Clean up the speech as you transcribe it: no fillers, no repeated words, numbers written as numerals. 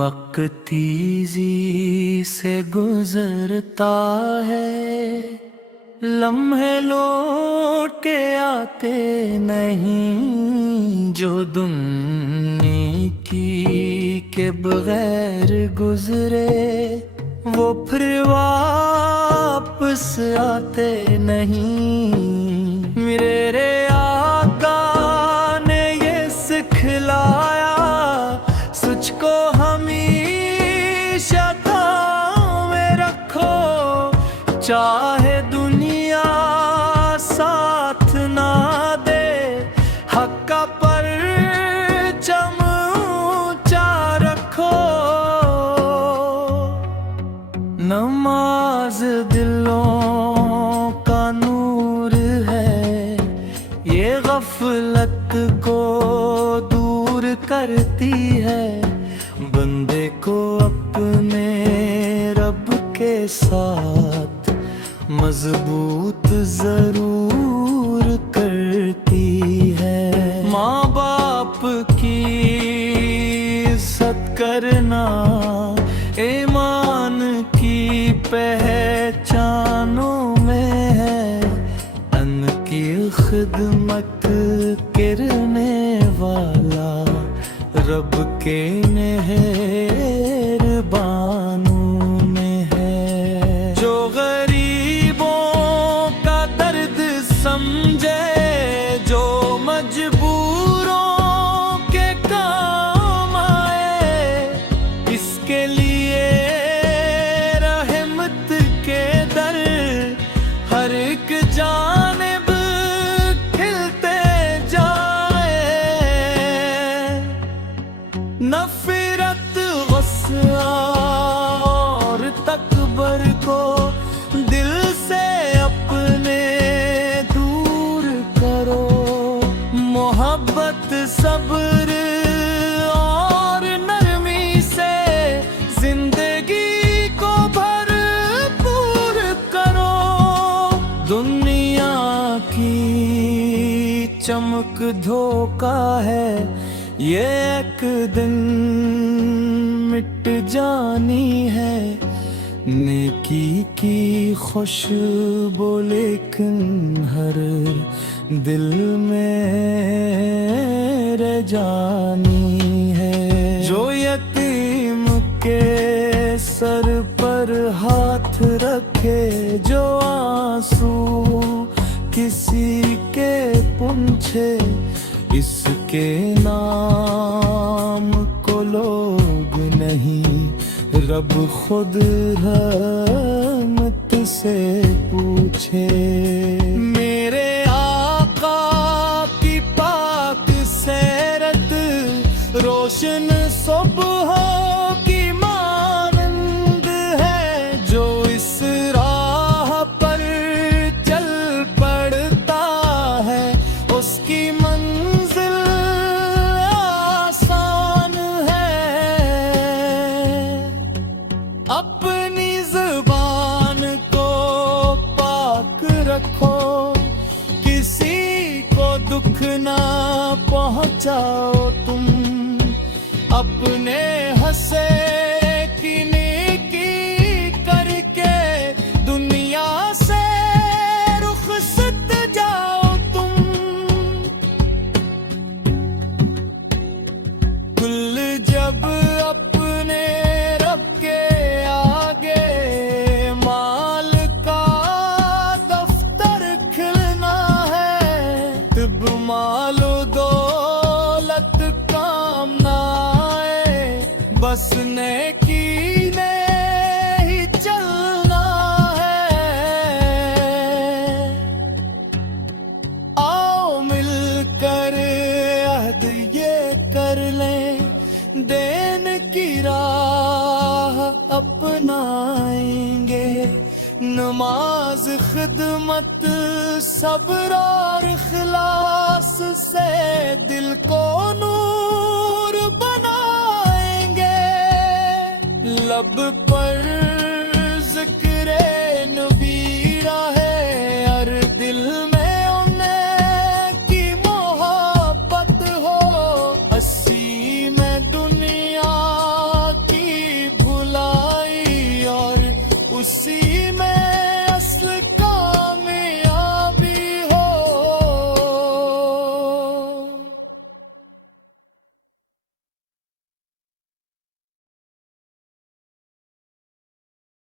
वक्त तेजी से गुजरता है, लम्हे लौट के आते नहीं। जो दुनिया की के बगैर गुजरे वो फिर वापस आते नहीं। मेरे आका ने ये सिखलाया, सच को हमेशा थामे रखो। चाहे दुनिया साथ ना दे, हक का परचम ऊंचा रखो। नमाज दिलों का नूर है, ये गफलत को दूर करती है। बंदे को अपने रब के साथ मजबूत जरूर करती है। माँ बाप की इज्जत करना ईमान की पहचानों में है। अन्न की खिदमत करने वाला रब के मेहरबानों में है। जो गरीबों का दर्द समझे, जो मजबूरों के काम आए, इसके लिए रहमत के दर हर एक जानिब खिलते जाए। नफरत गुस्सा और तकबर को दिल से अपने दूर करो। मोहब्बत सब्र और नरमी से जिंदगी को भरपूर करो। दुनिया की चमक धोखा है, ये एक दिन मिट जानी है। नेकी की खुशबू लेकिन हर दिल में रह जानी है। जो यतीम के सर पर हाथ रखे, जो आंसू किसी के पूछे, इसके नाम को लोग नहीं रब खुद रहमत से पूछे। मेरे आका की पाक सैरत रोशन सुबह की मानंद है। जो इस राह पर चल पड़ता है, उसकी मंजिल आसान है। अपनी जुबान को पाक रखो, किसी को दुख ना पहुंचाओ तुम। अपने हंसे की नेकी करके दुनिया से रुखसत जाओ तुम। कुल जब अपने रब के आगे माल का दफ्तर खिलना है, तब मालो दौलत काम ना आए, बस नेकी ने ही चलना है। आओ मिलकर अहद ये कर लें, देन की राह अपनाएंगे। नमाज खिदमत सब्र और इखलास से दिल को नूर बनाएंगे। लब पर जिक्र नबी है, हर दिल में उन्हें की मोहब्बत हो। अस्सी में दुनिया की में